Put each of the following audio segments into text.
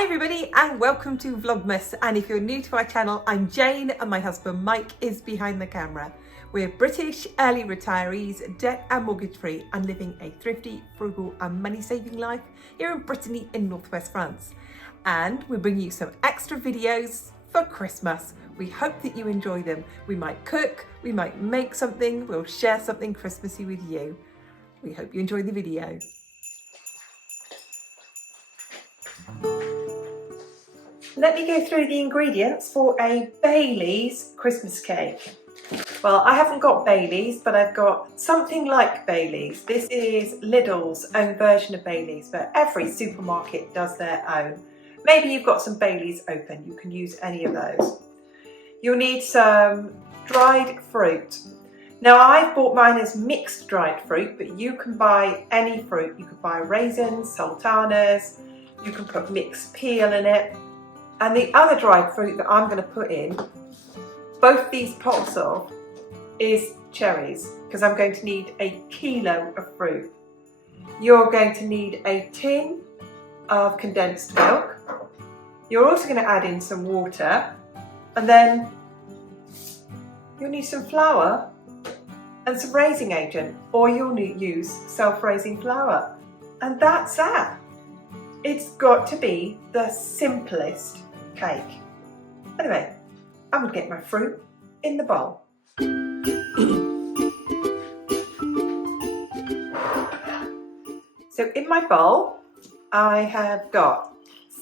Hi everybody and welcome to Vlogmas, and if you're new to our channel, I'm Jane and my husband Mike is behind the camera. We're British early retirees, debt and mortgage free, and living a thrifty, frugal and money saving life here in Brittany in northwest France. And we're bringing you some extra videos for Christmas. We hope that you enjoy them. We might cook, we might make something, we'll share something Christmassy with you. We hope you enjoy the video. Let me go through the ingredients for a Bailey's Christmas cake. Well, I haven't got Bailey's, but I've got something like Bailey's. This is Lidl's own version of Bailey's, but every supermarket does their own. Maybe you've got some Bailey's open, you can use any of those. You'll need some dried fruit. Now I've bought mine as mixed dried fruit, but you can buy any fruit. You can buy raisins, sultanas, you can put mixed peel in it. And the other dried fruit that I'm going to put in, both these pots of, is cherries, because I'm going to need a kilo of fruit. You're going to need a tin of condensed milk. You're also going to add in some water, and then you'll need some flour and some raising agent, or you'll use self-raising flour. And that's that. It's got to be the simplest cake. Anyway, I'm going to get my fruit in the bowl. So in my bowl, I have got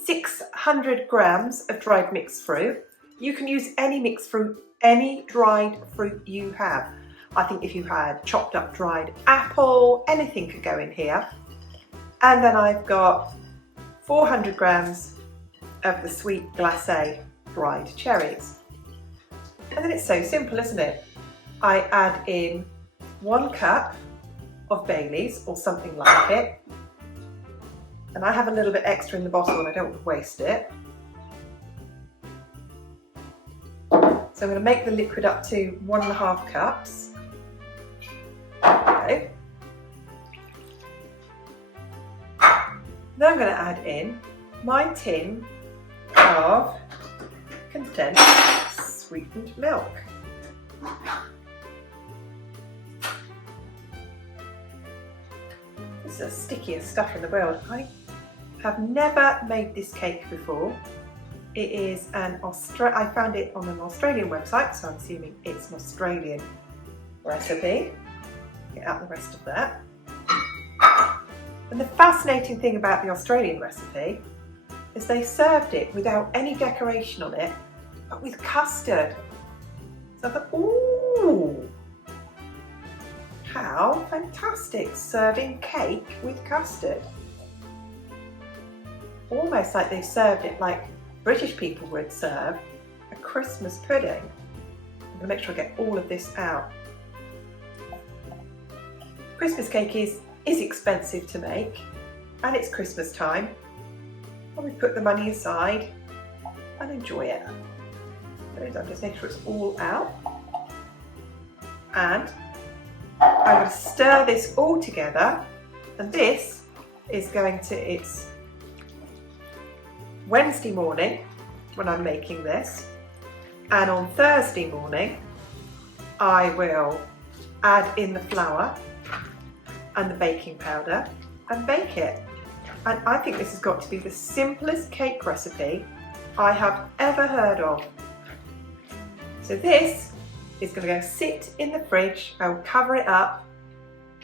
600 grams of dried mixed fruit. You can use any mixed fruit, any dried fruit you have. I think if you had chopped up dried apple, anything could go in here. And then I've got 400 grams of the sweet glacé dried cherries. And then it's so simple, isn't it? I add in 1 cup of Bailey's or something like it. And I have a little bit extra in the bottle and I don't want to waste it. So I'm going to make the liquid up to 1.5 cups. Okay. Then I'm going to add in my tin of condensed sweetened milk. This is the stickiest stuff in the world. I have never made this cake before. It is I found it on an Australian website, so I'm assuming it's an Australian recipe. Get out the rest of that. And the fascinating thing about the Australian recipe is they served it without any decoration on it, but with custard. So I thought, ooh, how fantastic, serving cake with custard. Almost like they served it like British people would serve a Christmas pudding. I'm going to make sure I get all of this out. Christmas cake is expensive to make, and it's Christmas time. And we put the money aside and enjoy it. So I'm just making sure it's all out. And I'm going to stir this all together. And this is it's Wednesday morning when I'm making this. And on Thursday morning, I will add in the flour and the baking powder and bake it. And I think this has got to be the simplest cake recipe I have ever heard of. So this is going to go sit in the fridge. I will cover it up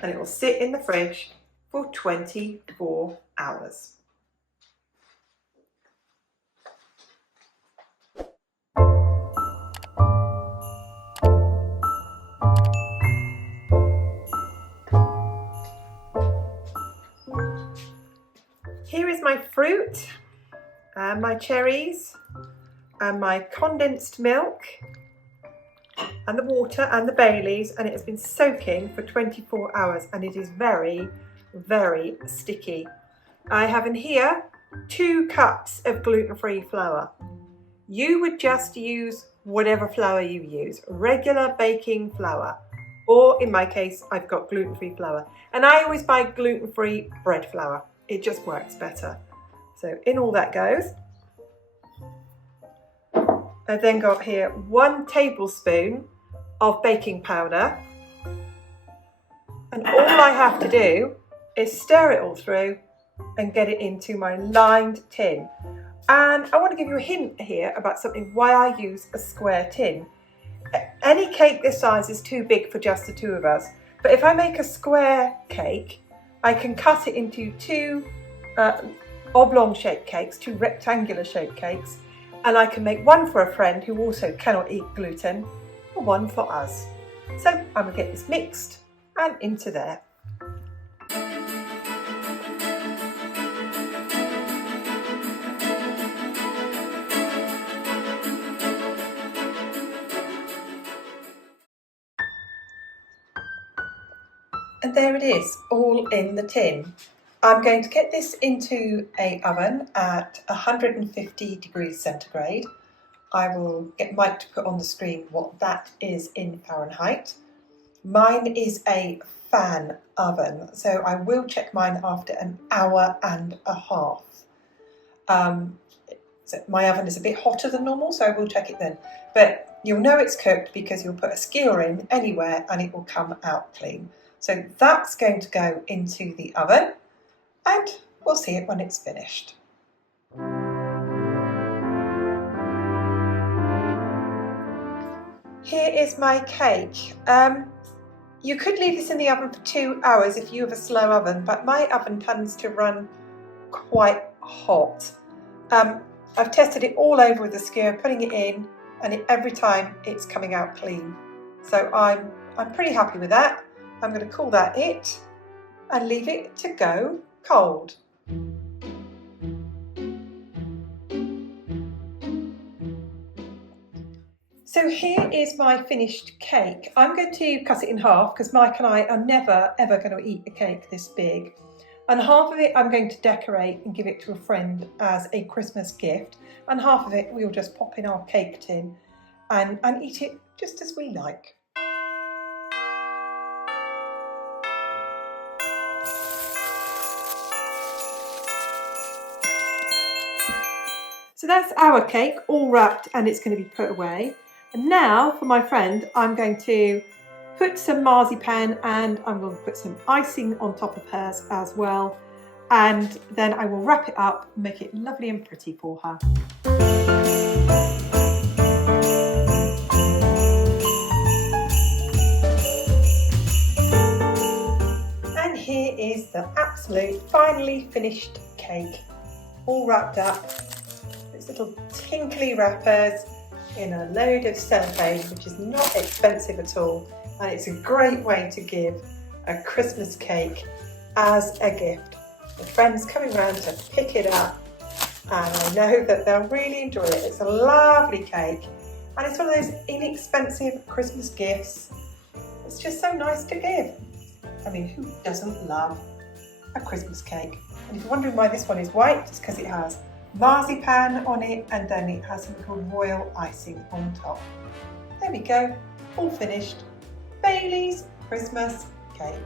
and it will sit in the fridge for 24 hours. Here is my fruit and my cherries and my condensed milk and the water and the Bailey's, and it has been soaking for 24 hours and it is very, very sticky. I have in here 2 cups of gluten-free flour. You would just use whatever flour you use, regular baking flour, or in my case I've got gluten-free flour, and I always buy gluten-free bread flour. It just works better. So in all that goes, I've then got here 1 tablespoon of baking powder, and all I have to do is stir it all through and get it into my lined tin. And I want to give you a hint here about something, why I use a square tin. Any cake this size is too big for just the 2 of us, but if I make a square cake, I can cut it into 2 oblong shaped cakes, 2 rectangular shaped cakes, and I can make 1 for a friend who also cannot eat gluten, and 1 for us. So I'm going to get this mixed and into there. And there it is, all in the tin. I'm going to get this into an oven at 150 degrees centigrade. I will get Mike to put on the screen what that is in Fahrenheit. Mine is a fan oven, so I will check mine after an hour and a half. So my oven is a bit hotter than normal, so I will check it then. But you'll know it's cooked because you'll put a skewer in anywhere and it will come out clean. So that's going to go into the oven and we'll see it when it's finished. Here is my cake. You could leave this in the oven for 2 hours if you have a slow oven, but my oven tends to run quite hot. I've tested it all over with the skewer, putting it in, and every time it's coming out clean. So I'm pretty happy with that. I'm going to call that it and leave it to go cold. So here is my finished cake. I'm going to cut it in half because Mike and I are never ever going to eat a cake this big. And half of it I'm going to decorate and give it to a friend as a Christmas gift. And half of it we'll just pop in our cake tin and eat it just as we like. So that's our cake all wrapped and it's going to be put away. And now for my friend, I'm going to put some marzipan and I'm going to put some icing on top of hers as well. And then I will wrap it up and make it lovely and pretty for her. And here is the absolute finally finished cake, all wrapped up. These little tinkly wrappers in a load of cellophane, which is not expensive at all, and it's a great way to give a Christmas cake as a gift. The friends coming around to pick it up, and I know that they'll really enjoy it. It's a lovely cake, and it's one of those inexpensive Christmas gifts. It's just so nice to give. I mean, who doesn't love a Christmas cake? And if you're wondering why this one is white, it's because it has marzipan on it and then it has something called royal icing on top. There we go, all finished. Bailey's Christmas cake.